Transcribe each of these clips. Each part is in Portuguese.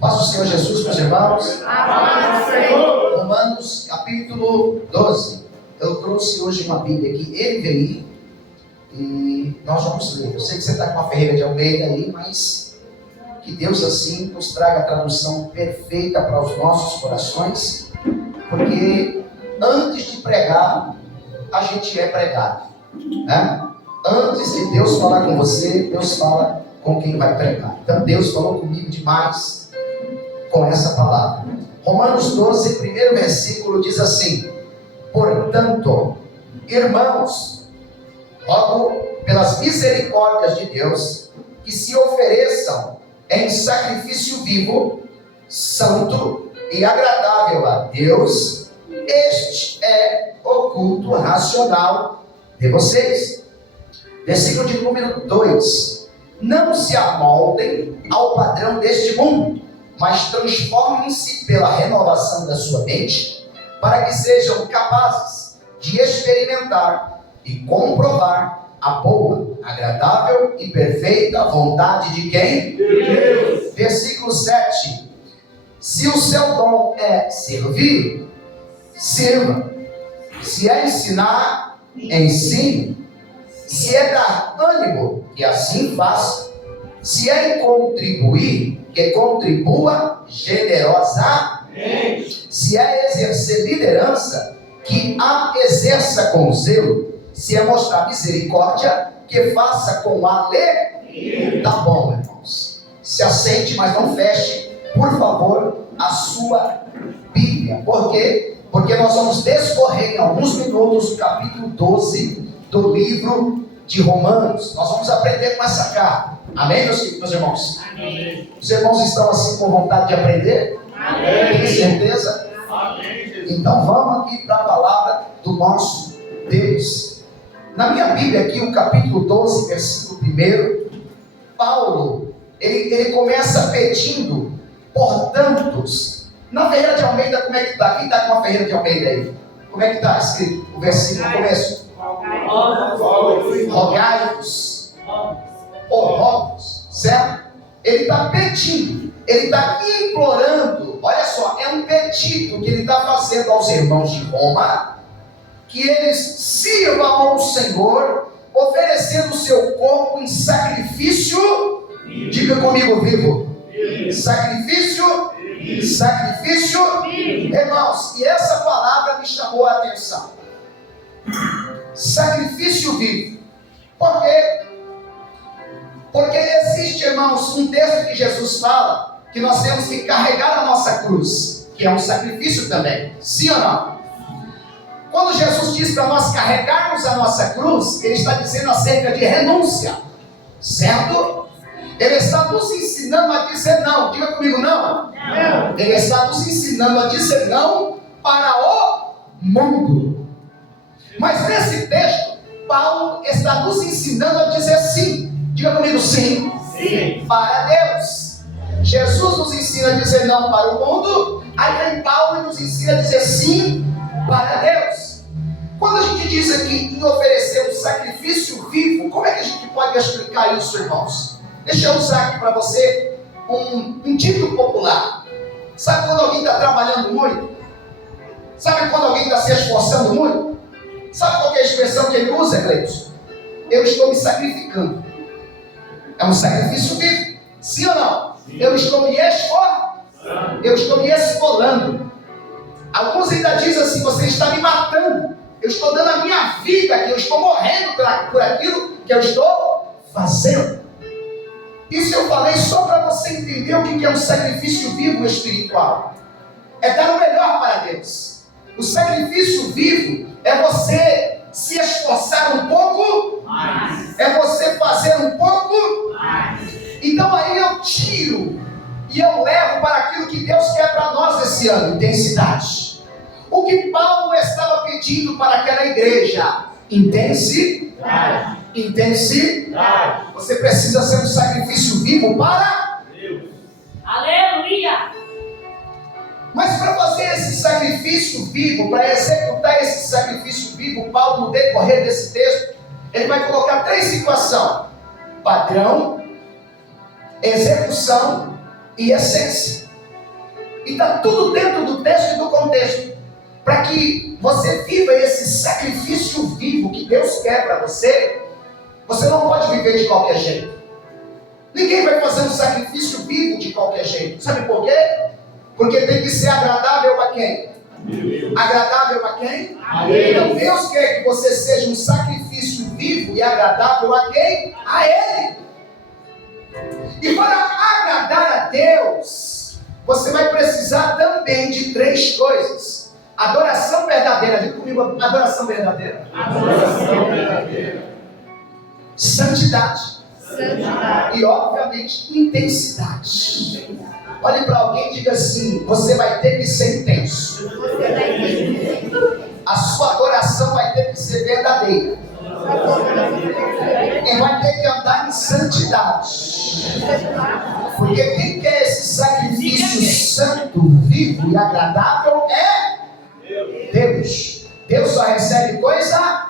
Paz do Senhor Jesus, meus irmãos. Romanos capítulo 12. Eu trouxe hoje uma Bíblia aqui, NVI, e nós vamos ler. Eu sei que você está com a Ferreira de Almeida aí, mas que Deus assim nos traga a tradução perfeita para os nossos corações, porque antes de pregar, a gente é pregado, né? Antes de Deus falar com você, Deus fala com quem vai pregar. Então Deus falou comigo demais com essa palavra. Romanos 12, primeiro versículo diz assim: portanto, irmãos, rogo pelas misericórdias de Deus, que se ofereçam em sacrifício vivo, santo e agradável a Deus. Este é o culto racional de vocês. Versículo de número 2: não se amoldem ao padrão deste mundo, mas transformem-se pela renovação da sua mente, para que sejam capazes de experimentar e comprovar a boa, agradável e perfeita vontade de quem? Deus. Versículo 7: se o seu dom é servir, sirva. Se é ensinar, ensine. Se é dar ânimo, que assim faça. Se é contribuir, que contribua generosamente. Se é exercer liderança, que a exerça com zelo. Se é mostrar misericórdia, que faça com alegria. Tá bom, irmãos. Se aceite, mas não feche, por favor, a sua Bíblia. Por quê? Porque nós vamos discorrer em alguns minutos o capítulo 12 do livro de Romanos. Nós vamos aprender com essa carta. Amém, meus irmãos? Amém. Os irmãos estão assim com vontade de aprender? Amém. Tem certeza? Amém. Então vamos aqui para a palavra do nosso Deus. Na minha Bíblia aqui, o capítulo 12, versículo 1, Paulo, ele começa pedindo por tantos. Na Ferreira de Almeida, como é que está? Quem está com a Ferreira de Almeida aí? Como é que está escrito o versículo no começo? Rogai-vos, ou rogos, certo? Ele está pedindo, ele está implorando. Olha só, é um pedido que ele está fazendo aos irmãos de Roma, que eles sirvam ao Senhor, oferecendo o seu corpo em sacrifício. Diga comigo, vivo. Sacrifício. Irmãos, e essa palavra me chamou a atenção. Sacrifício vivo. Por quê? Porque existe, irmãos, um texto que Jesus fala que nós temos que carregar a nossa cruz, que é um sacrifício também. Sim ou não? Quando Jesus diz para nós carregarmos a nossa cruz, ele está dizendo acerca de renúncia, certo? Ele está nos ensinando a dizer não. Diga comigo, não. Ele está nos ensinando a dizer não para o mundo. Mas nesse texto, Paulo está nos ensinando a dizer sim. Diga comigo, sim. Sim. Para Deus. Jesus nos ensina a dizer não para o mundo. Aí vem Paulo e nos ensina a dizer sim para Deus. Quando a gente diz aqui em oferecer um sacrifício vivo, como é que a gente pode explicar isso, irmãos? Deixa eu usar aqui para você um dito popular. Sabe quando alguém está trabalhando muito? Sabe quando alguém está se esforçando muito? Sabe qual é a expressão que ele usa, Cleiton? Eu estou me sacrificando. É um sacrifício vivo. Sim ou não? Sim. Eu estou me esforçando. Eu estou me esfolando. Alguns ainda dizem assim: você está me matando. Eu estou dando a minha vida aqui. Eu estou morrendo por aquilo que eu estou fazendo. Isso eu falei só para você entender o que é um sacrifício vivo espiritual. É dar o melhor para Deus. O sacrifício vivo é você se esforçar um pouco mais. É você fazer um pouco mais. Então aí eu tiro e eu levo para aquilo que Deus quer para nós esse ano: intensidade. O que Paulo estava pedindo para aquela igreja: intensidade. Intensidade. Você precisa ser um sacrifício vivo para Deus. Aleluia! Mas para fazer esse sacrifício vivo, para executar esse sacrifício vivo, Paulo, no decorrer desse texto, ele vai colocar 3 situações: padrão, execução e essência. E está tudo dentro do texto e do contexto, para que você viva esse sacrifício vivo que Deus quer para você. Você não pode viver de qualquer jeito. Ninguém vai fazer um sacrifício vivo de qualquer jeito. Sabe por quê? Porque tem que ser agradável a quem? Deus. Agradável a quem? A Deus. Então Deus quer que você seja um sacrifício vivo e agradável a quem? A Ele. E para agradar a Deus, você vai precisar também de 3 coisas. Adoração verdadeira. Diga comigo, adoração verdadeira. Adoração verdadeira. Santidade. E obviamente intensidade. Olhe para alguém e diga assim: você vai ter que ser intenso. A sua adoração vai ter que ser verdadeira. E vai ter que andar em santidade. Porque quem quer esse sacrifício santo, vivo e agradável é Deus. Deus só recebe coisa.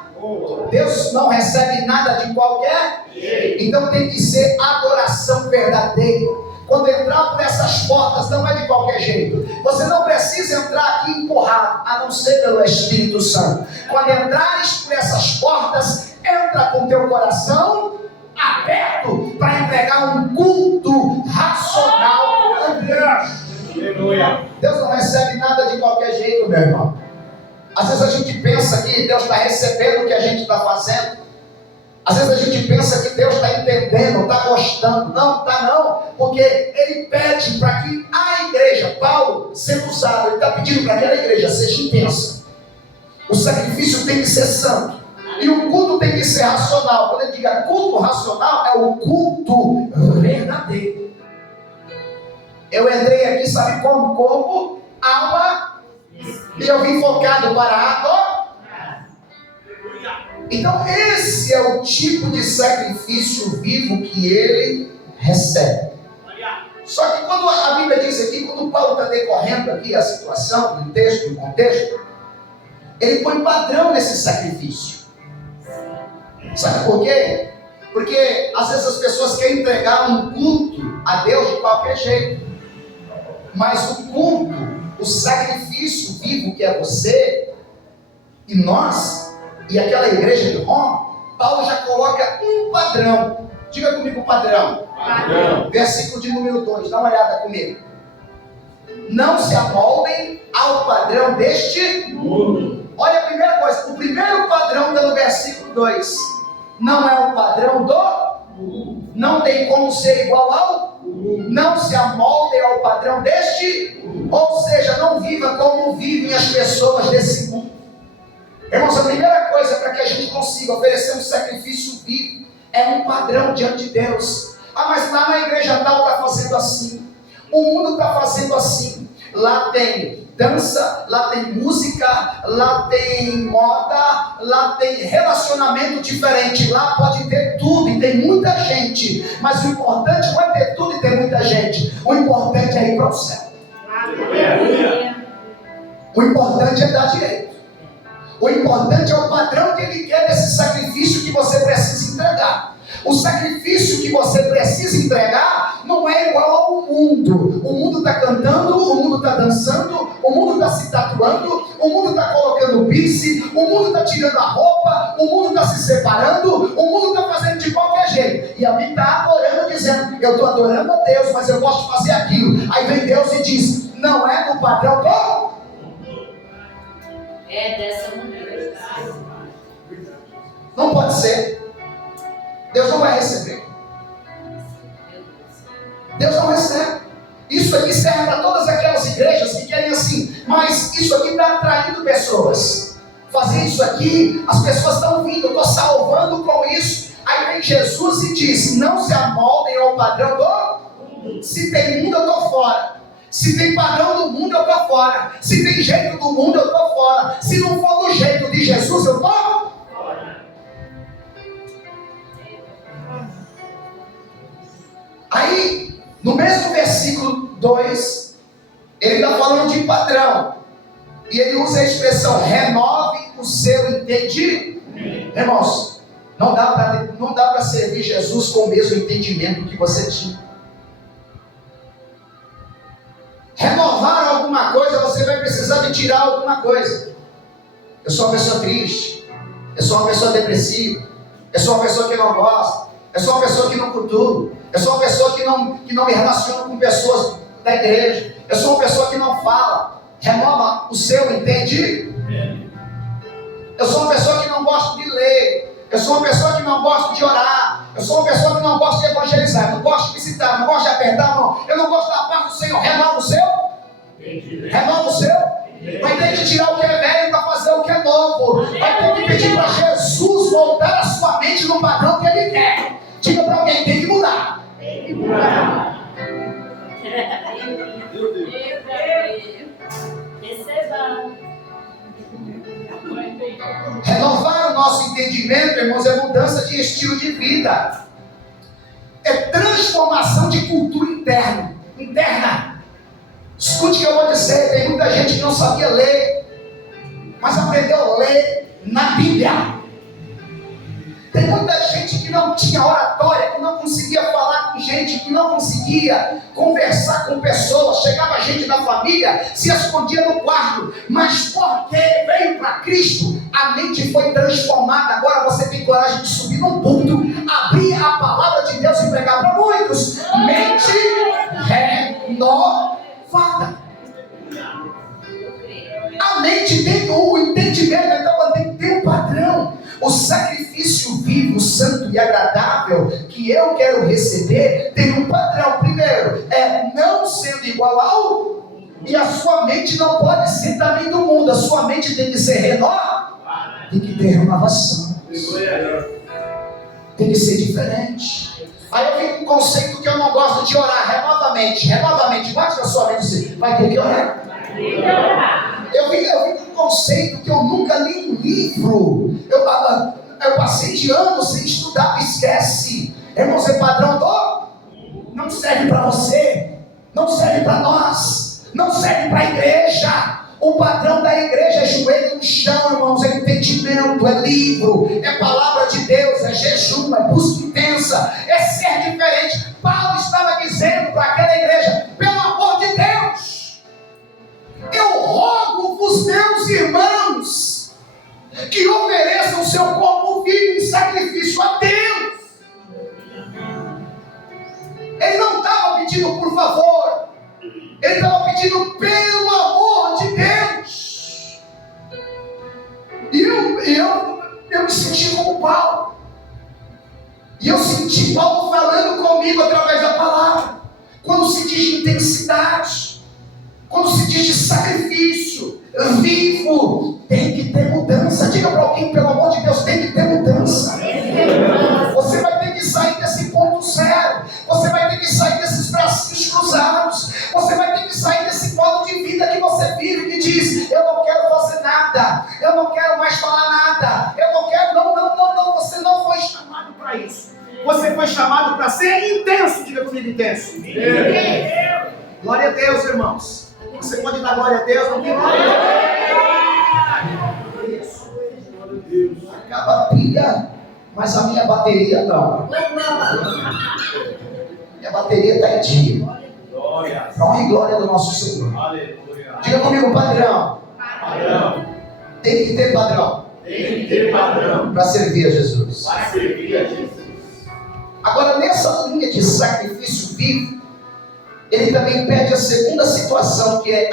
Deus não recebe nada de qualquer jeito. Então tem que ser adoração verdadeira. Quando entrar por essas portas não é de qualquer jeito. Você não precisa entrar aqui empurrado, a não ser pelo Espírito Santo. Quando entrares por essas portas, entra com teu coração aberto para entregar um culto racional a Deus. Deus não recebe nada de qualquer jeito, meu irmão. Às vezes a gente pensa que Deus está recebendo o que a gente está fazendo. Às vezes a gente pensa que Deus está entendendo, está gostando. Não, está não. Porque Ele pede para que a igreja, Paulo, sendo usado, Ele está pedindo para que aquela igreja seja intensa. O sacrifício tem que ser santo. E o culto tem que ser racional. Quando ele diga culto racional, é o culto verdadeiro. Eu entrei aqui, sabe como? Corpo, alma, e eu vim focado para a adorar. Então esse é o tipo de sacrifício vivo que ele recebe. Só que quando a Bíblia diz aqui, quando Paulo está decorrendo aqui a situação, no texto, no contexto, ele põe padrão nesse sacrifício. Sabe por quê? Porque às vezes as pessoas querem entregar um culto a Deus de qualquer jeito. Mas o culto, o sacrifício vivo que é você e nós e aquela igreja de Roma, Paulo já coloca um padrão. Diga comigo o padrão. Versículo de número 2, dá uma olhada comigo. Não se amoldem ao padrão deste mundo. Olha a primeira coisa, o primeiro padrão está no versículo 2. Não é o padrão do mundo. Não tem como ser igual ao mundo. Não se amoldem ao padrão deste mundo. Ou seja, não viva como vivem as pessoas desse mundo. Irmãos, a primeira coisa para que a gente consiga oferecer um sacrifício vivo é um padrão diante de Deus. Ah, mas lá na igreja tal está fazendo assim. O mundo está fazendo assim. Lá tem dança, lá tem música, lá tem moda, lá tem relacionamento diferente. Lá pode ter tudo e tem muita gente. Mas o importante não é ter tudo e ter muita gente. O importante é ir para o céu. O importante é dar direito. O importante é o padrão que Ele quer desse sacrifício que você precisa entregar. O sacrifício que você precisa entregar não é igual ao mundo. O mundo está cantando, o mundo está dançando, o mundo está se tatuando, o mundo está colocando piercing, o mundo está tirando a roupa, o mundo está se separando, o mundo está fazendo de qualquer jeito. E a mim está adorando, dizendo, eu estou adorando a Deus, mas eu gosto de fazer aquilo. Aí vem Deus e diz, não é no padrão do... É dessa maneira. Não pode ser. Deus não vai receber. Deus não recebe. Isso aqui serve para todas aquelas igrejas que querem assim, mas isso aqui está atraindo pessoas. Fazer isso aqui, as pessoas estão vindo, eu estou salvando com isso. Aí vem Jesus e diz, não se amoldem ao padrão do... Se tem mundo, eu estou fora. Se tem padrão do mundo, eu estou fora. Se tem jeito do mundo, eu estou fora. Se não for do jeito de Jesus, eu estou fora. Aí, no mesmo versículo 2, ele está falando de padrão. E ele usa a expressão, renove o seu entendimento. Irmãos, não dá para servir Jesus com o mesmo entendimento que você tinha. precisar de tirar alguma coisa. Eu sou uma pessoa triste, eu sou uma pessoa depressiva, eu sou uma pessoa que não gosta, eu sou uma pessoa que não cultua, eu sou uma pessoa que não me relaciona com pessoas da igreja, eu sou uma pessoa que não fala. Renova o seu entendimento. Eu sou uma pessoa que não gosta de ler, eu sou uma pessoa que não gosta de orar, eu sou uma pessoa que não gosta de evangelizar, eu não gosto de visitar, não gosto de apertar a mão, eu não gosto da paz do Senhor. Renova o seu. Renova o seu. Vai ter que tirar o que é velho para fazer o que é novo. Vai ter que pedir para Jesus voltar a sua mente no padrão que Ele quer. Diga para alguém, tem que mudar. Tem que mudar. Receba. Renovar o nosso entendimento, irmãos, é mudança de estilo de vida. É transformação de cultura interna. Escute o que eu vou dizer. Tem muita gente que não sabia ler, mas aprendeu a ler na Bíblia. Tem muita gente que não tinha oratória, que não conseguia falar com gente, que não conseguia conversar com pessoas. Chegava gente da família, se escondia no quarto, mas porque veio para Cristo, a mente foi transformada. Agora você tem coragem de subir num púlpito, abrir a palavra de Deus e pregar para muitos. Mente renovada. A mente tem o entendimento, então ela tem que ter um padrão. O sacrifício vivo, santo e agradável que eu quero receber tem um padrão. Primeiro, é não sendo igual ao, e a sua mente não pode ser também do mundo. A sua mente tem que ser renovada, tem que ter renovação, tem que ser diferente. Aí eu vi um conceito que eu não gosto de orar. Renovamente, bate na sua mente assim, vai ter que orar. Eu vi um conceito que eu nunca li um livro. Eu passei de anos sem estudar. Esquece. Irmãos, é padrão do? Não serve para você, não serve para nós, não serve para a igreja. O padrão da igreja é joelho no chão, irmãos, é entendimento, é livro, é palavra de Deus, é jejum, é busca intensa, é ser diferente. Paulo estava dizendo para aquela igreja, pelo amor de Deus, eu rogo-vos, meus irmãos, que ofereçam o seu corpo vivo em sacrifício a Deus. Ele não estava pedindo por favor, ele estava pedindo pelo amor de Deus. E eu me senti como Paulo. E eu senti Paulo falando comigo através da palavra. Quando se diz de intensidade, quando se diz de sacrifício vivo, tem que ter mudança. Diga para alguém, pelo amor de Deus, tem que ter mudança. Você vai ter que sair desse ponto zero. Você vai ter que sair desses bracinhos cruzados. Você vai ter que sair desse modo de vida que você vive, que diz, eu não quero fazer nada, eu não quero mais falar nada, eu não quero, não, você não foi chamado para isso. Você foi chamado para ser intenso. Diga comigo, intenso. Glória a Deus, irmãos. Você pode dar glória a Deus, não tem glória a Deus. Isso. Acaba a pilha, mas a minha bateria não. Minha bateria está em dia. Para honra e glória do nosso Senhor. Diga comigo, padrão. Tem que ter padrão. Para servir a Jesus. Agora, nessa linha de sacrifício vivo, ele também pede a segunda situação, que é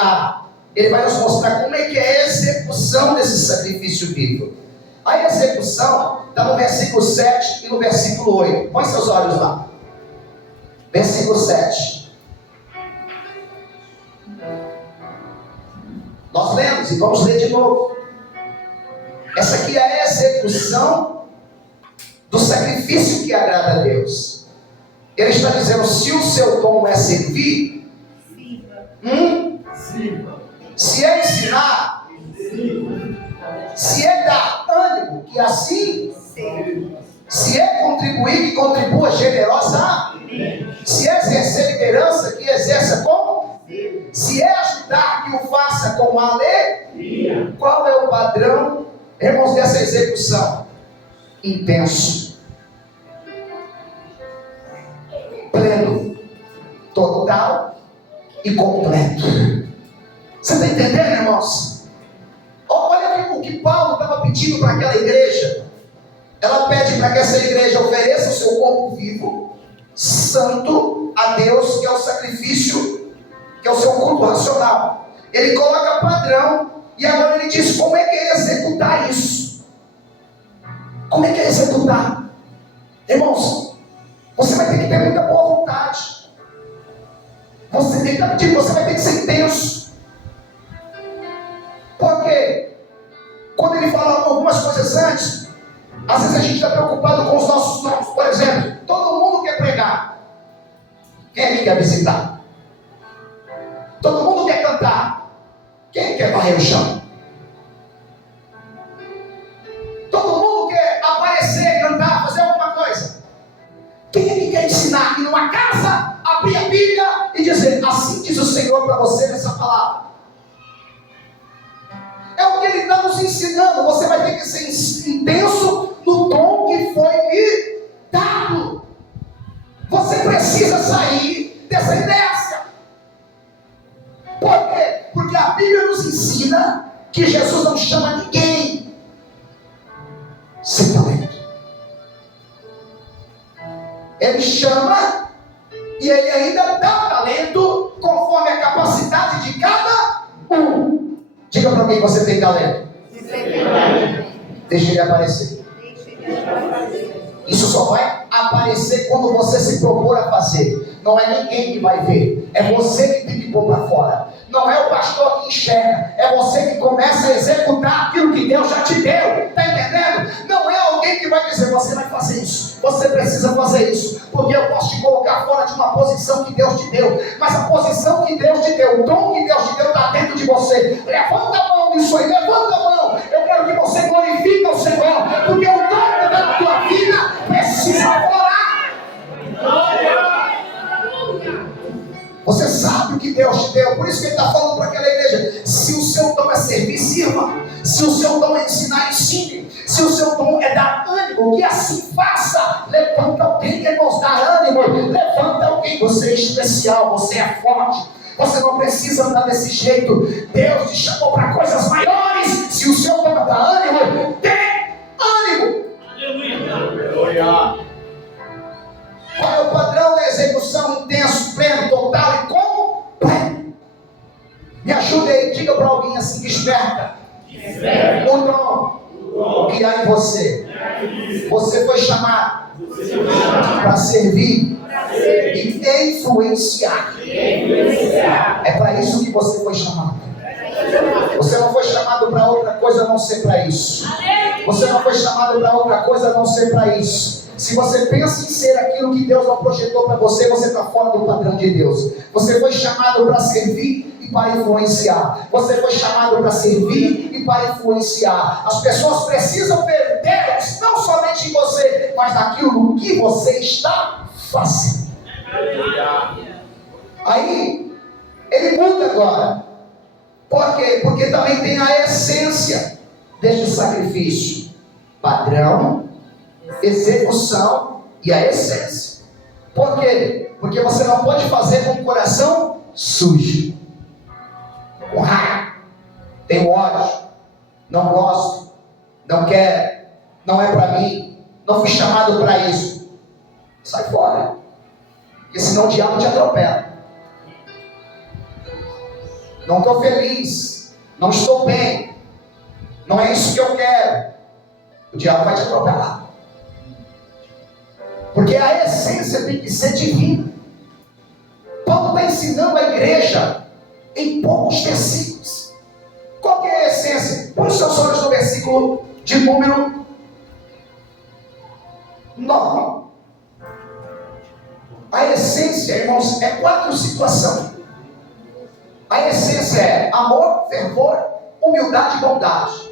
ele vai nos mostrar como é que é a execução desse sacrifício vivo. A execução está no versículo 7 e no versículo 8. Põe seus olhos lá. Versículo 7. Nós lemos e vamos ler de novo. Essa aqui é a execução do sacrifício que agrada a Deus. Ele está dizendo, se o seu dom é servir, se é ensinar, se é dar ânimo, que assim, se é contribuir, que contribua generosa, se é exercer liderança, que exerça com, se é ajudar, que o faça com alegria. Qual é o padrão, irmãos, dessa execução? Intenso, pleno, total e completo. Você está entendendo, irmãos? Olha o que Paulo estava pedindo para aquela igreja. Ela pede para que essa igreja ofereça o seu corpo vivo, santo a Deus, que é o sacrifício, que é o seu culto racional. Ele coloca padrão e agora ele diz como é que é executar isso. Como é que é executar? Irmãos, você vai ter que ter muita boa vontade. Você vai ter que ser intenso. Porque quando ele fala algumas coisas antes, às vezes a gente está preocupado com os nossos nomes. Por exemplo, todo mundo quer pregar. Quem é que quer visitar? Todo mundo quer cantar. Quem quer varrer o chão? Todo mundo quer aparecer, cantar, fazer alguma coisa. Quem é que quer ensinar? Ir numa casa, abrir a Bíblia e dizer: assim diz o Senhor para você nessa palavra. É o que Ele está nos ensinando. Você vai ter que ser intenso no dom que foi lhe dado. Você precisa sair dessa inércia. Por quê? Porque a Bíblia nos ensina que Jesus não chama ninguém sem talento. Ele chama e Ele ainda dá talento conforme a capacidade de cada um. Diga para mim que você tem talento. Deixa ele aparecer. Isso só vai aparecer quando você se propor a fazer. Não é ninguém que vai ver. É você que tem que pôr para fora. Não é o pastor que enxerga. É você que começa a executar aquilo que Deus já te deu. Está entendendo? Não é alguém que vai dizer: você vai fazer isso, você precisa fazer isso, porque eu posso te colocar fora de uma posição que Deus te deu. Mas a posição que Deus te deu, o dom que Deus te deu está dentro de você. Levanta a mão nisso aí, levanta a mão. Eu quero que você glorifique o Senhor, porque o dom da tua vida precisa orar. Você sabe o que Deus te deu. Por isso que Ele está falando para aquela igreja: se o seu dom é servir, sirva. Se o seu dom é ensinar, ensine. Se o seu dom é dar ânimo, que assim faça. Levanta alguém, irmãos, dá ânimo. Levanta alguém. Você é especial, você é forte. Você não precisa andar desse jeito. Deus te chamou para coisas maiores. Se o seu dom é dar ânimo, dê ânimo. Aleluia. Qual é o padrão da execução? Intenso, pleno, total e completo. Me ajude aí, diga para alguém assim: desperta o dom que há em você. Você foi chamado para servir e influenciar. É para isso que você foi chamado. Você não foi chamado para outra coisa a não ser para isso. Você não foi chamado para outra coisa a não ser para isso. Se você pensa em ser aquilo que Deus não projetou para você, você está fora do padrão de Deus. Você foi chamado para servir e para influenciar. Você foi chamado para servir e para influenciar. As pessoas precisam ver Deus, não somente em você, mas naquilo que você está fazendo. Aí, ele muda agora. Por quê? Porque também tem a essência deste sacrifício: padrão, execução e a essência. Por quê? Porque você não pode fazer com o coração sujo, com raiva, tenho ódio, não gosto, não quero, não é para mim, não fui chamado para isso. Sai fora, porque senão o diabo te atropela. Não estou feliz, não estou bem, não é isso que eu quero. O diabo vai te atropelar. Porque a essência tem que ser divina. Paulo está ensinando a igreja em poucos versículos. Qual que é a essência? Põe os seus olhos no versículo de número 9. A essência, irmãos, é 4 situações. A essência é amor, fervor, humildade e bondade.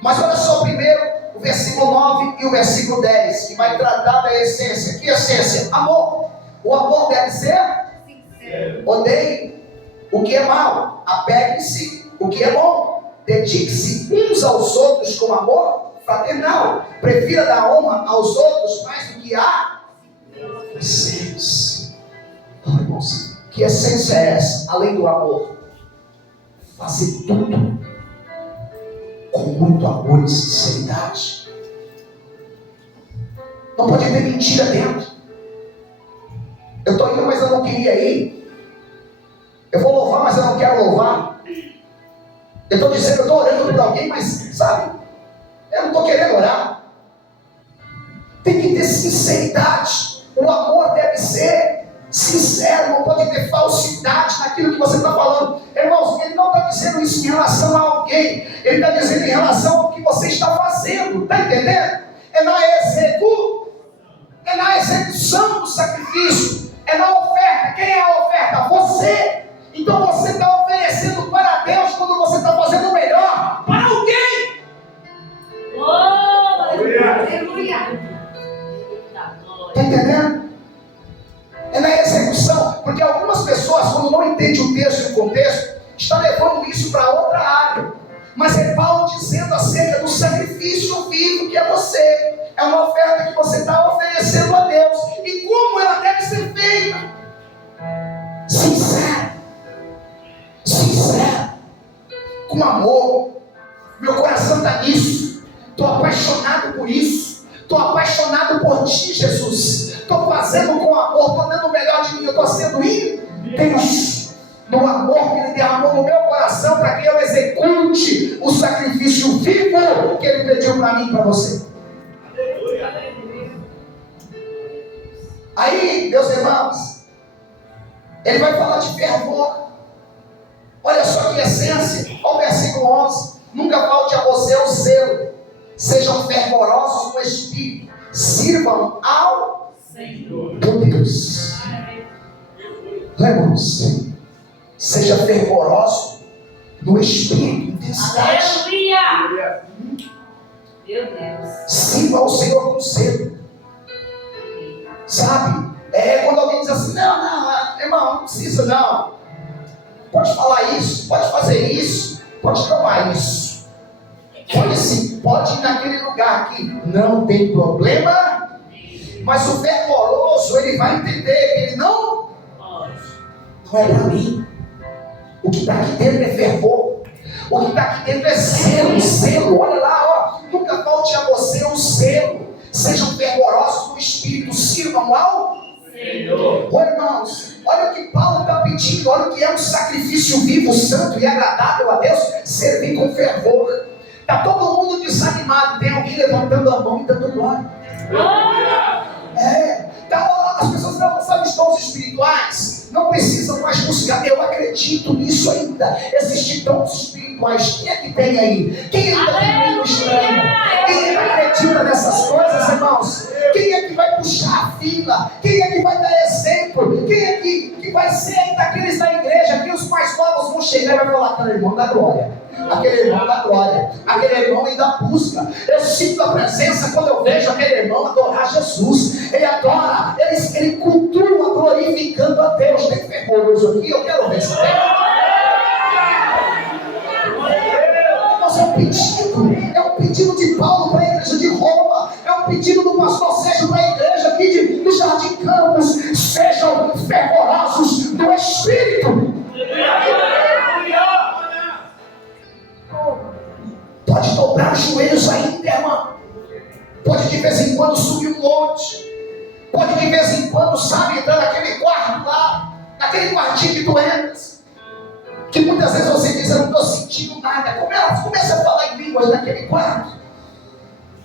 Mas olha só primeiro o versículo 9 e o versículo 10, que vai tratar da essência. Que essência? Amor. O amor deve ser sincero. Odeie o que é mal, apegue-se o que é bom, dedique-se uns aos outros com amor fraternal, prefira dar honra aos outros mais do que a vocês. Oh, irmãos, que essência é essa? Além do amor, fazer tudo com muito amor e sinceridade. Não pode ter mentira dentro. Eu estou indo, mas eu não queria ir. Eu vou louvar, mas eu não quero louvar. Eu estou dizendo, eu estou orando por alguém, mas, sabe, eu não estou querendo orar. Tem que ter sinceridade. O amor deve ser sincero, não pode ter falsidade naquilo que você está falando. Irmãos, ele não está dizendo isso em relação a alguém, ele está dizendo em relação ao que você está fazendo, está entendendo? É na execução do sacrifício, é na oferta. Quem é a oferta? Você. Então você está oferecendo para Deus quando você está fazendo o melhor para alguém. Aleluia! Está entendendo? É na execução, porque algumas pessoas, quando não entendem o texto e o contexto, estão levando isso para outra área. Mas é Paulo dizendo acerca do sacrifício vivo que é você. É uma oferta que você está oferecendo a Deus. E como ela deve ser feita? Sincero, com amor. Meu coração está nisso. Estou apaixonado por isso. Estou apaixonado por ti, Jesus. Estou fazendo com amor, estou dando o melhor de mim. Eu estou sendo intenso no amor que Ele derramou no meu coração para que eu execute o sacrifício vivo que Ele pediu para mim e para você. Aí, meus irmãos, Ele vai falar de fervor. Olha só que essência. Olha o versículo 11. Nunca falte a você o zelo. Sejam fervorosos no espírito. Sirvam ao Senhor. Deus. Irmãos, seja fervoroso no espírito. Intensidade. Aleluia! Meu Deus. Sirva ao Senhor com zelo. Sabe? Quando alguém diz assim, não, irmão, não precisa não. Pode falar isso, pode fazer isso, pode tomar isso. Pode sim, pode ir naquele lugar aqui. Não tem problema. Mas o fervoroso, ele vai entender que ele não é para mim. O que está aqui dentro é fervor. O que está aqui dentro é zelo. Olha lá, ó. Nunca falte a você o zelo. Sejam fervorosos no espírito, sirvam ao Senhor. Ô irmãos, olha o que Paulo está pedindo, olha o que é um sacrifício vivo, santo e agradável a Deus, servir com fervor. Está todo mundo desanimado, tem alguém levantando a mão e dando glória. As pessoas não sabem os dons espirituais, não precisam mais buscar. Eu acredito nisso ainda. Existem dons espirituais. Quem é que tem aí? Quem ainda tem medo estranho? Quem acredita nessas coisas, irmãos? Quem é que vai puxar a fila? Quem é que vai dar exemplo? Quem é que vai ser daqueles da igreja que os mais novos vão chegar e vai falar: aquele irmão da glória. Aquele irmão da glória, aquele irmão ainda busca. Eu sinto a presença quando eu vejo aquele irmão adorar Jesus. Ele adora, ele cultua glorificando a Deus. Tem fervoroso aqui, eu quero ver se tem. Mas é um pedido de Paulo para a igreja de Roma, é um pedido do pastor Sérgio para a igreja aqui do Jardim Campos. Sejam fervorosos no Espírito. Pode dobrar os joelhos ainda, irmão. Pode de vez em quando subir um monte. Pode de vez em quando, sabe, entrar naquele quarto lá, naquele quartinho que tu entras, que muitas vezes você diz: eu não estou sentindo nada. Começa a falar em línguas naquele quarto.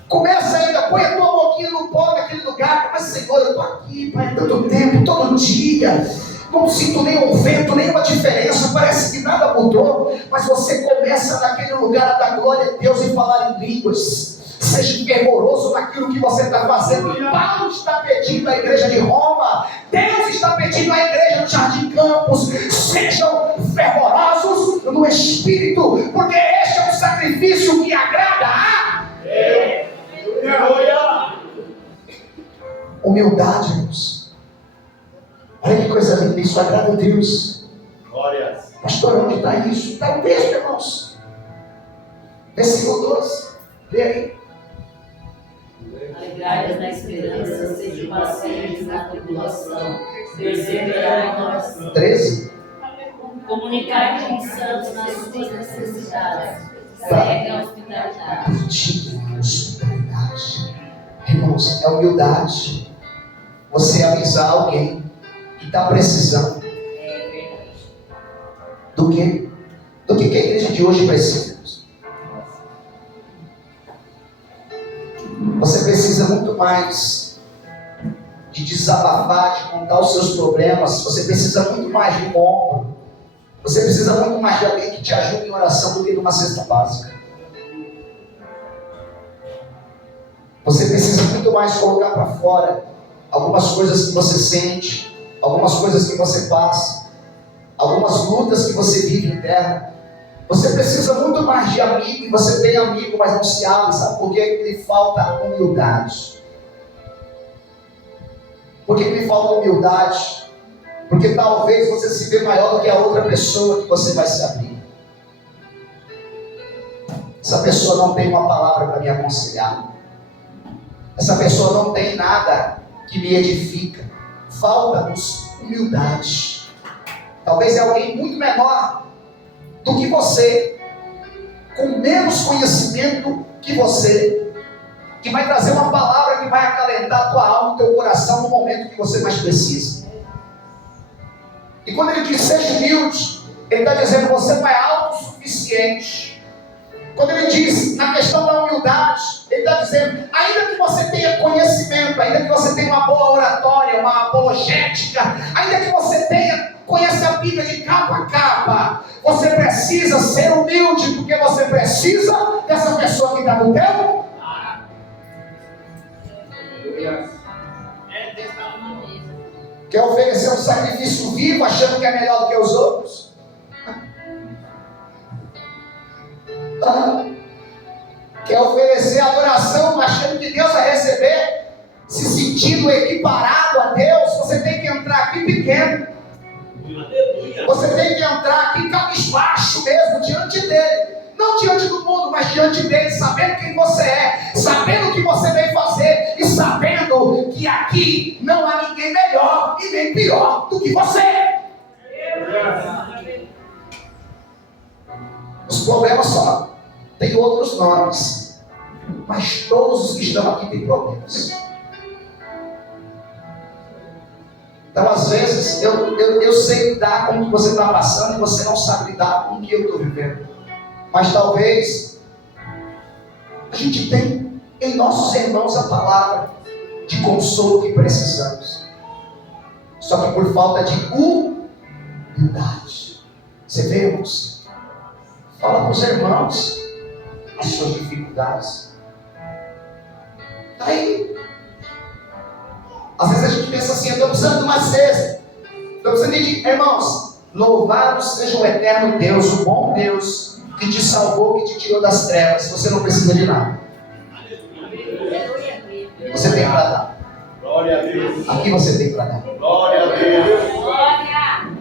Começa ainda, põe a tua boquinha no pó naquele lugar. Mas Senhor, eu estou aqui, Pai, tanto tempo, todo dia. Não sinto nenhum vento, nenhuma diferença, parece que nada mudou. Mas você começa naquele lugar da glória de Deus e falar em línguas. Seja fervoroso naquilo que você está fazendo. E Paulo está pedindo à igreja de Roma, Deus está pedindo à igreja do Jardim Campos: sejam fervorosos no Espírito, porque este é um sacrifício que agrada a Deus. Humildade, irmãos. Olha que coisa linda, isso agrada a Deus. Glória. Pastor, onde está isso? Está no texto, irmãos. Versículo 12. Lê aí. Alegrai-vos na esperança, sejam pacientes na tribulação, perseverai na oração. 13. Comunicar com os santos nas suas necessidades. Segue a hospitalidade. Pratique a hospitalidade. Irmãos, é humildade. Você avisar alguém que está precisando. É verdade. Do quê? Do que a igreja de hoje precisa? Você precisa muito mais de desabafar, de contar os seus problemas. Você precisa muito mais de um ombro. Você precisa muito mais de alguém que te ajude em oração do que de uma cesta básica. Você precisa muito mais colocar para fora algumas coisas que você sente, algumas coisas que você passa, algumas lutas que você vive em terra. Você precisa muito mais de amigo, e você tem amigo, mas não se abre, sabe por quê? Lhe falta humildade. Por que lhe falta humildade? Porque talvez você se vê maior do que a outra pessoa que você vai se abrir. Essa pessoa não tem uma palavra para me aconselhar. Essa pessoa não tem nada que me edifica. Falta-nos humildade. Talvez é alguém muito menor do que você, com menos conhecimento que você, que vai trazer uma palavra que vai acalentar a tua alma, o teu coração no momento que você mais precisa. E quando ele diz seja humilde, ele está dizendo você não é autossuficiente. Quando ele diz na questão da humildade, ele está dizendo, ainda que você tenha conhecimento, ainda que você tenha uma boa oratória, uma apologética, ainda que você conheça a Bíblia de capa a capa, você precisa ser humilde, porque você precisa dessa pessoa que está no teu. Quer oferecer um sacrifício vivo, achando que é melhor do que os outros? Quer oferecer adoração, achando que Deus vai receber, se sentindo equiparado a Deus? Você tem que entrar aqui pequeno. Você tem que entrar aqui cabisbaixo mesmo, diante dele. Não diante do mundo, mas diante dele, sabendo quem você é, sabendo o que você veio fazer e sabendo que aqui não há ninguém melhor e nem pior do que você. Os problemas só têm outros nomes, mas todos os que estão aqui têm problemas. Então, às vezes, eu sei lidar com o que você está passando e você não sabe lidar com o que eu estou vivendo. Mas talvez a gente tem em nossos irmãos a palavra de consolo que precisamos. Só que por falta de humildade. Você vê, irmãos? Fala com os irmãos as suas dificuldades. Aí, às vezes a gente pensa assim, eu estou precisando de uma cesta. Estou precisando de... Irmãos, louvado seja o eterno Deus, o bom Deus, que te salvou, que te tirou das trevas. Você não precisa de nada. Você tem para dar. Glória a Deus. Aqui você tem para dar. Glória a Deus. Glória.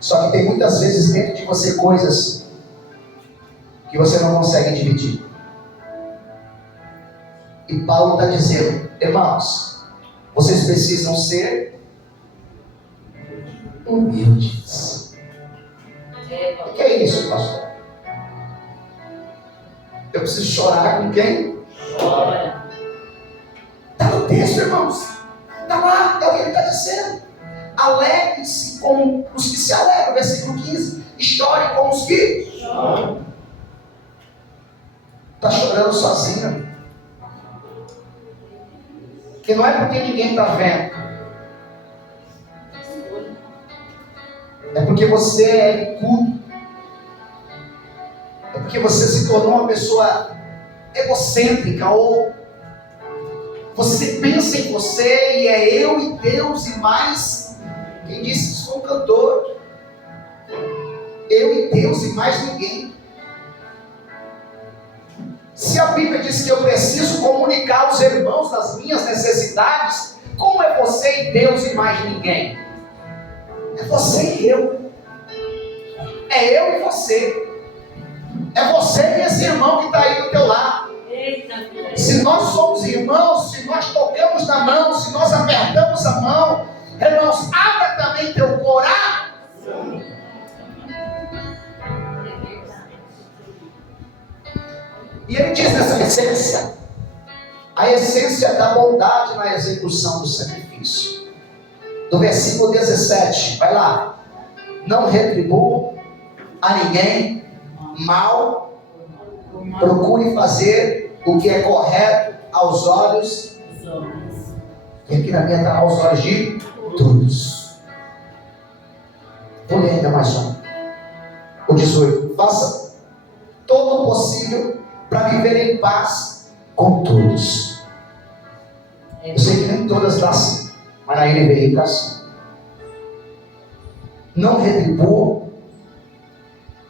Só que tem muitas vezes dentro de você coisas que você não consegue dividir. E Paulo está dizendo, irmãos, vocês precisam ser humildes. O que é isso, pastor? Eu preciso chorar com quem? Glória. Está no texto, irmãos. Está lá, é o que ele está dizendo. Alegre-se com os que se alegram, versículo 15. E chore com os que choram. Está chorando sozinho. E não é porque ninguém está vendo. É porque você é bicudo. É porque você se tornou uma pessoa egocêntrica, ou você pensa em você e é eu e Deus e mais. Quem disse isso foi um cantor. Eu e Deus e mais ninguém. Se a Bíblia diz que eu preciso comunicar aos irmãos das minhas necessidades, como é você e Deus e mais ninguém? É você e eu. É eu e você. É você e esse irmão que está aí do teu lado. Se nós somos irmãos, se nós tocamos na mão, se nós apertamos a mão, irmãos, abra também teu coração. E ele diz nessa essência, a essência da bondade na execução do sacrifício. Do versículo 17, vai lá. Não retribua a ninguém mal, procure fazer o que é correto aos olhos, e aqui na minha está aos olhos de todos. Vou ler ainda mais um. O 18, faça todo o possível para viver em paz com todos. Eu sei que nem todas estão assim, mas na NVI está assim. Não retribua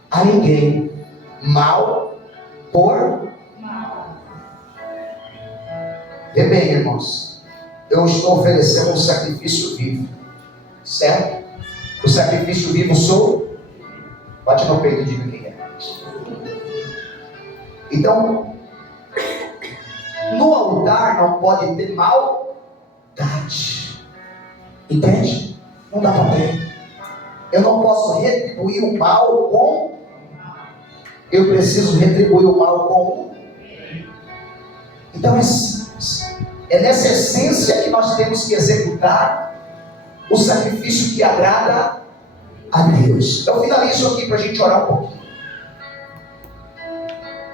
a ninguém mal por mal. Vê bem, irmãos, eu estou oferecendo um sacrifício vivo, certo? O sacrifício vivo sou, bate no peito e diga quem é. Então, no altar não pode ter maldade, entende? Não dá para ter. Eu não posso retribuir o mal com. Eu preciso retribuir o mal com. Então é nessa essência que nós temos que executar o sacrifício que agrada a Deus. Eu finalizo aqui para a gente orar um pouquinho.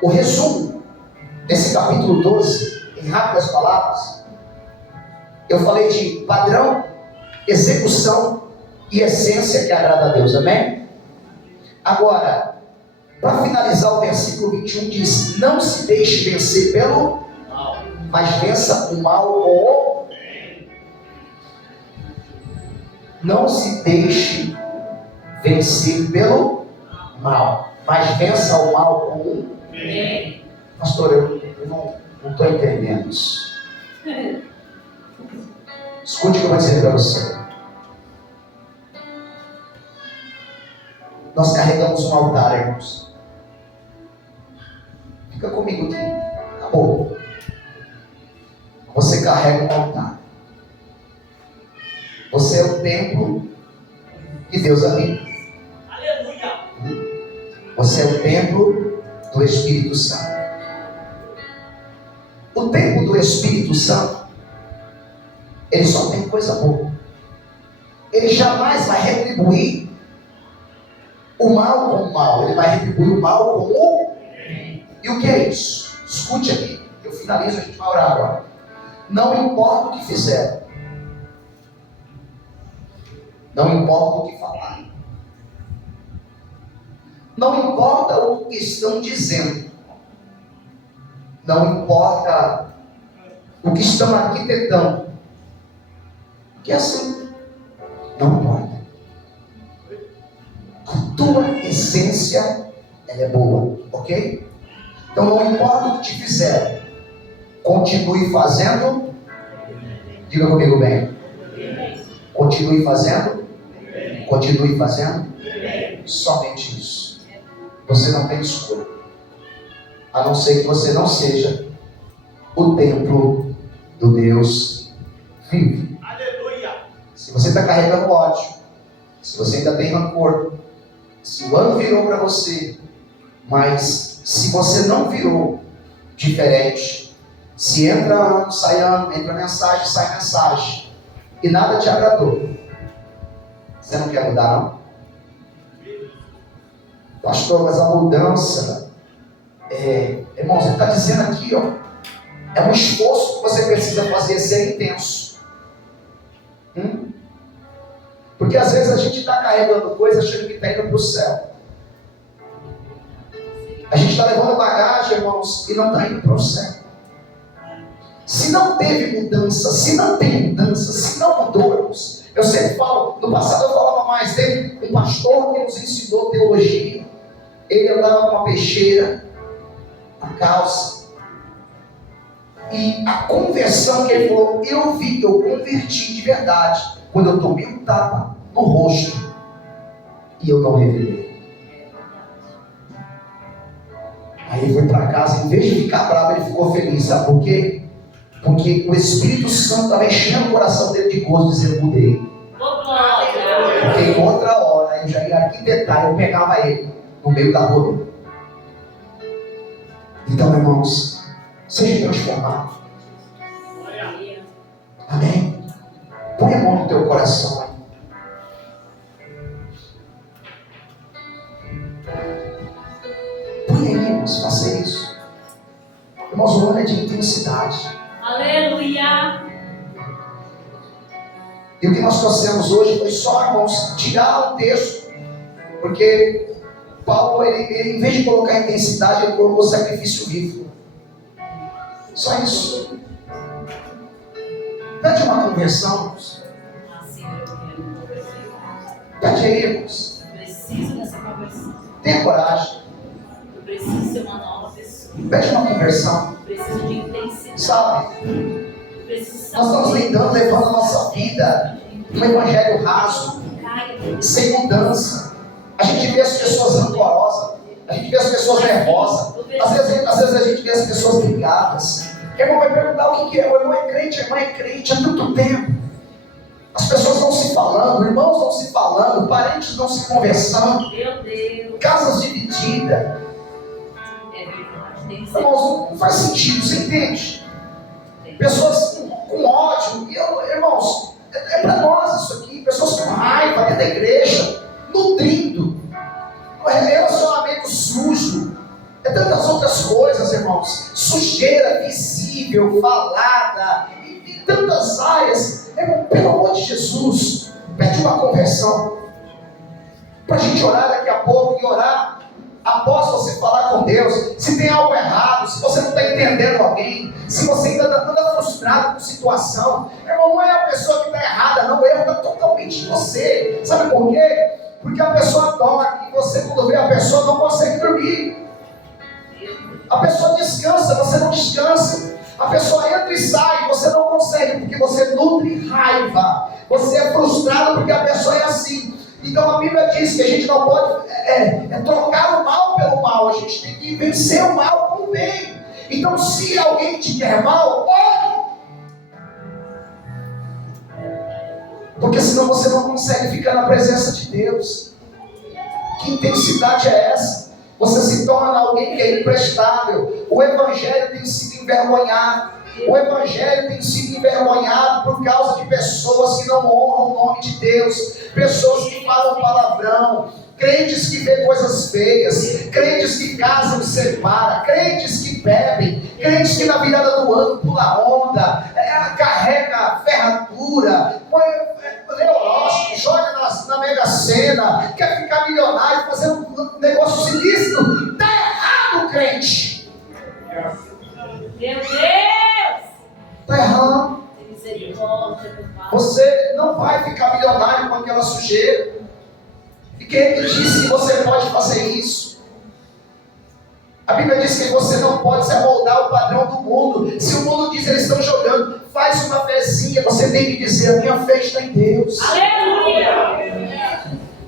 O resumo desse capítulo 12, em rápidas palavras, eu falei de padrão, execução e essência que agrada a Deus, amém? Agora, para finalizar, o versículo 21 diz: não se deixe vencer pelo mal, mas vença o mal com o bem. Não se deixe vencer pelo mal, mas vença o mal com o bem. Pastor, eu não estou entendendo isso. Escute o que eu vou dizer para você. Nós carregamos um altar, irmãos. Fica comigo aqui. Acabou. Você carrega um altar. Você é o templo que Deus habita. Aleluia. Você é o templo do Espírito Santo. O templo do Espírito Santo, ele só tem coisa boa. Ele jamais vai retribuir o mal com o mal. Ele vai retribuir o mal com o bem. E o que é isso? Escute aqui. Eu finalizo, a gente vai orar agora. Não importa o que fizeram. Não importa o que falar. Não importa o que estão dizendo. Não importa o que estão arquitetando. Porque assim, não importa. A tua essência, ela é boa, ok? Então não importa o que te fizeram, continue fazendo. Diga comigo bem. Continue fazendo. Continue fazendo. Somente isso. Você não tem escolha, a não ser que você não seja o templo do Deus vivo. Se você está carregando ódio, se você ainda tem rancor, se o ano virou para você, mas se você não virou diferente, se entra ano, sai ano, entra mensagem, sai mensagem, e nada te agradou, você não quer mudar, não? Pastor, mas a mudança, irmão, você está dizendo aqui, ó, é um esforço que você precisa fazer, ser intenso. Porque às vezes a gente está carregando coisa achando que está indo para o céu. A gente está levando bagagem, irmãos, e não está indo para o céu. Se não teve mudança, se não tem mudança, se não mudou, irmãos. Eu sempre falo, no passado eu falava mais dele, um pastor que nos ensinou teologia. Ele andava com uma peixeira, a calça. E a conversão que ele falou, eu vi, eu converti de verdade. Quando eu tomei um tapa no rosto e eu não revelei. Aí ele foi para casa, em vez de ficar bravo, ele ficou feliz. Sabe por quê? Porque o Espírito Santo estava enchendo o coração dele de gozo, dizendo: mudei. Porque em outra hora eu já ia arquitetar, eu pegava ele no meio da rua. Então, irmãos, seja transformado. Amém? Põe a mão no teu coração. Põe aí, irmãos, faça isso. Irmãos, o ano é de intensidade. Aleluia. E o que nós trouxemos hoje foi só, irmãos, tirar o texto. Porque Paulo, ele em vez de colocar intensidade, ele colocou sacrifício vivo. Só isso. Pede uma conversão, irmãos. Pede aí, irmãos. Eu preciso dessa conversão. Tenha coragem. Eu preciso ser uma nova pessoa. Pede uma conversão. Eu preciso de intensidade. Sabe? Eu preciso Nós estamos levando a nossa vida um evangelho raso, sem mudança. A gente vê as pessoas rancorosas, a gente vê as pessoas nervosas, às vezes a gente vê as pessoas brigadas. O irmão vai perguntar o que é. O irmão é crente, a irmã é crente há tanto tempo. As pessoas não se falando, irmãos não se parentes não se conversando, Meu Deus. casas divididas. É verdade. Tem que ser. Irmãos, não faz sentido, você entende? Pessoas com ódio, irmãos, é para nós isso aqui, pessoas com raiva dentro da igreja, nutrindo, relacionamento sujo, tantas outras coisas, irmãos, sujeira visível, falada, e tantas áreas. Irmão, pelo amor de Jesus, pede uma conversão, para a gente orar daqui a pouco, e orar após você falar com Deus. Se tem algo errado, se você não está entendendo alguém, se você ainda está toda frustrado com situação, irmão, não é a pessoa que está errada, não, o erro está totalmente em você. Sabe por quê? Porque a pessoa dorme, e você, quando vê a pessoa, não consegue dormir. A pessoa descansa, você não descansa. A pessoa entra e sai, você não consegue, porque você nutre raiva. Você é frustrado porque a pessoa é assim. Então a Bíblia diz que a gente não pode trocar o mal pelo mal. A gente tem que vencer o mal com o bem. Então, se alguém te quer mal, ore. Porque senão você não consegue ficar na presença de Deus. Que intensidade é essa? Você se torna alguém que é imprestável. O Evangelho tem sido envergonhado. O Evangelho tem sido envergonhado por causa de pessoas que não honram o nome de Deus. Pessoas que falam palavrão. Crentes que vêem coisas feias. Crentes que casam e separam. Crentes que bebem. Crentes que na virada do ano pula onda. Carrega ferradura. Lê horóscopo, joga na Mega Sena. Quer ficar milionário, fazer um negócio ilícito. Está errado, crente. Meu Deus! Está errado. Misericórdia, meu Pai. Você não vai ficar milionário com aquela sujeira. E quem é que disse que você pode fazer isso? A Bíblia diz que você não pode se amoldar ao padrão do mundo. Se o mundo diz que eles estão jogando, faz uma fezinha. Você tem que dizer: a minha fé está em Deus. Aleluia!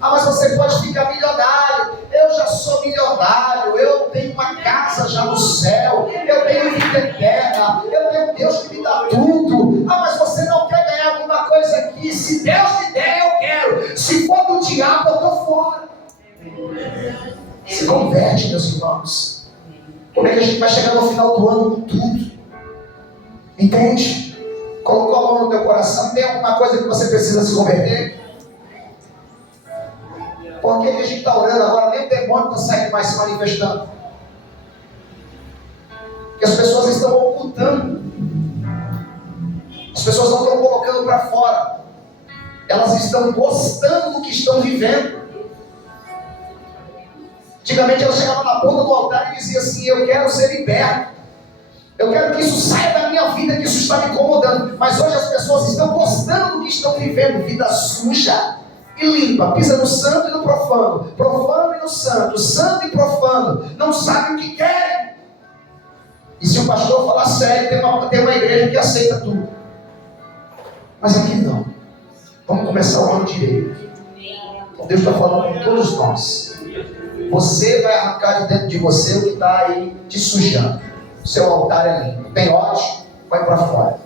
Ah, mas você pode ficar milionário. Eu já sou milionário. Eu tenho uma casa já no céu. Eu tenho vida eterna. Eu tenho Deus que me dá tudo. Ah, mas você não quer ganhar alguma coisa aqui? Se Deus me der, eu quero. Se for do diabo, eu estou fora. Se converte, meus irmãos. Como é que a gente vai chegar no final do ano com tudo? Entende? Colocou a mão no teu coração. Tem alguma coisa que você precisa se converter? Por que a gente está orando agora? Nem o demônio consegue mais se manifestando. Porque as pessoas estão ocultando. As pessoas não estão colocando para fora. Elas estão gostando do que estão vivendo. Antigamente elas chegavam na ponta do altar e diziam assim: eu quero ser liberto. Eu quero que isso saia da minha vida, que isso está me incomodando. Mas hoje as pessoas estão gostando do que estão vivendo. Vida suja e limpa, pisa no santo e no profano, profano e no santo, santo e profano, não sabe o que querem. E se o pastor falar sério, tem uma igreja que aceita tudo. Mas aqui não. Vamos começar o ano direito. Então Deus está falando com todos nós. Você vai arrancar de dentro de você o que está aí te sujando. O seu altar é limpo. Tem ódio? Vai para fora.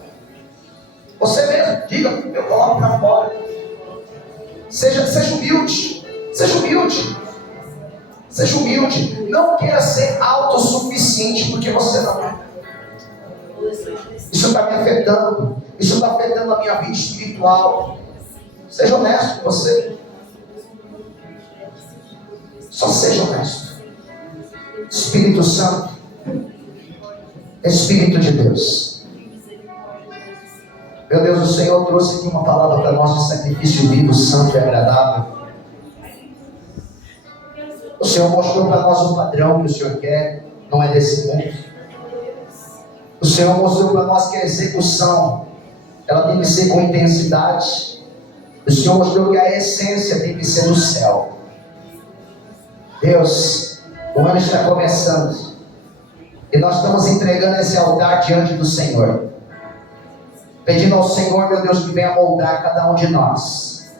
Você mesmo, diga: eu coloco para fora. Seja humilde. Seja humilde. Seja humilde. Não queira ser autossuficiente, porque você não é. Isso está me afetando. Isso está afetando a minha vida espiritual. Seja honesto com você. Só seja honesto. Espírito Santo, Espírito de Deus. Meu Deus, o Senhor trouxe aqui uma palavra para nós de sacrifício vivo, santo e agradável. O Senhor mostrou para nós o padrão que o Senhor quer, não é desse mundo. O Senhor mostrou para nós que a execução, ela tem que ser com intensidade. O Senhor mostrou que a essência tem que ser do céu. Deus, o ano está começando e nós estamos entregando esse altar diante do Senhor, pedindo ao Senhor, meu Deus, que venha moldar cada um de nós,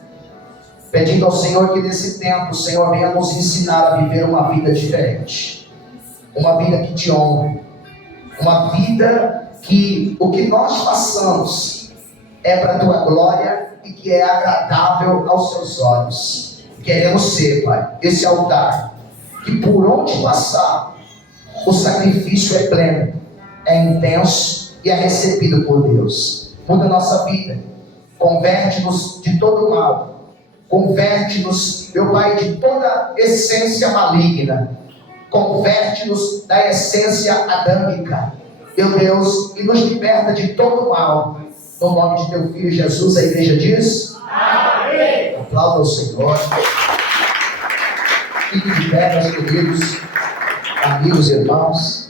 pedindo ao Senhor que nesse tempo o Senhor venha nos ensinar a viver uma vida diferente, uma vida que te honra, uma vida que o que nós façamos é para a tua glória e que é agradável aos seus olhos. Queremos ser, Pai, esse altar que por onde passar o sacrifício é pleno, é intenso e é recebido por Deus. Muda a nossa vida, converte-nos de todo mal, converte-nos, meu Pai, de toda essência maligna, converte-nos da essência adâmica, meu Deus, e nos liberta de todo mal. No nome de teu Filho Jesus, a igreja diz: amém. Aplauda o Senhor. Fique de pé, meus queridos amigos e irmãos.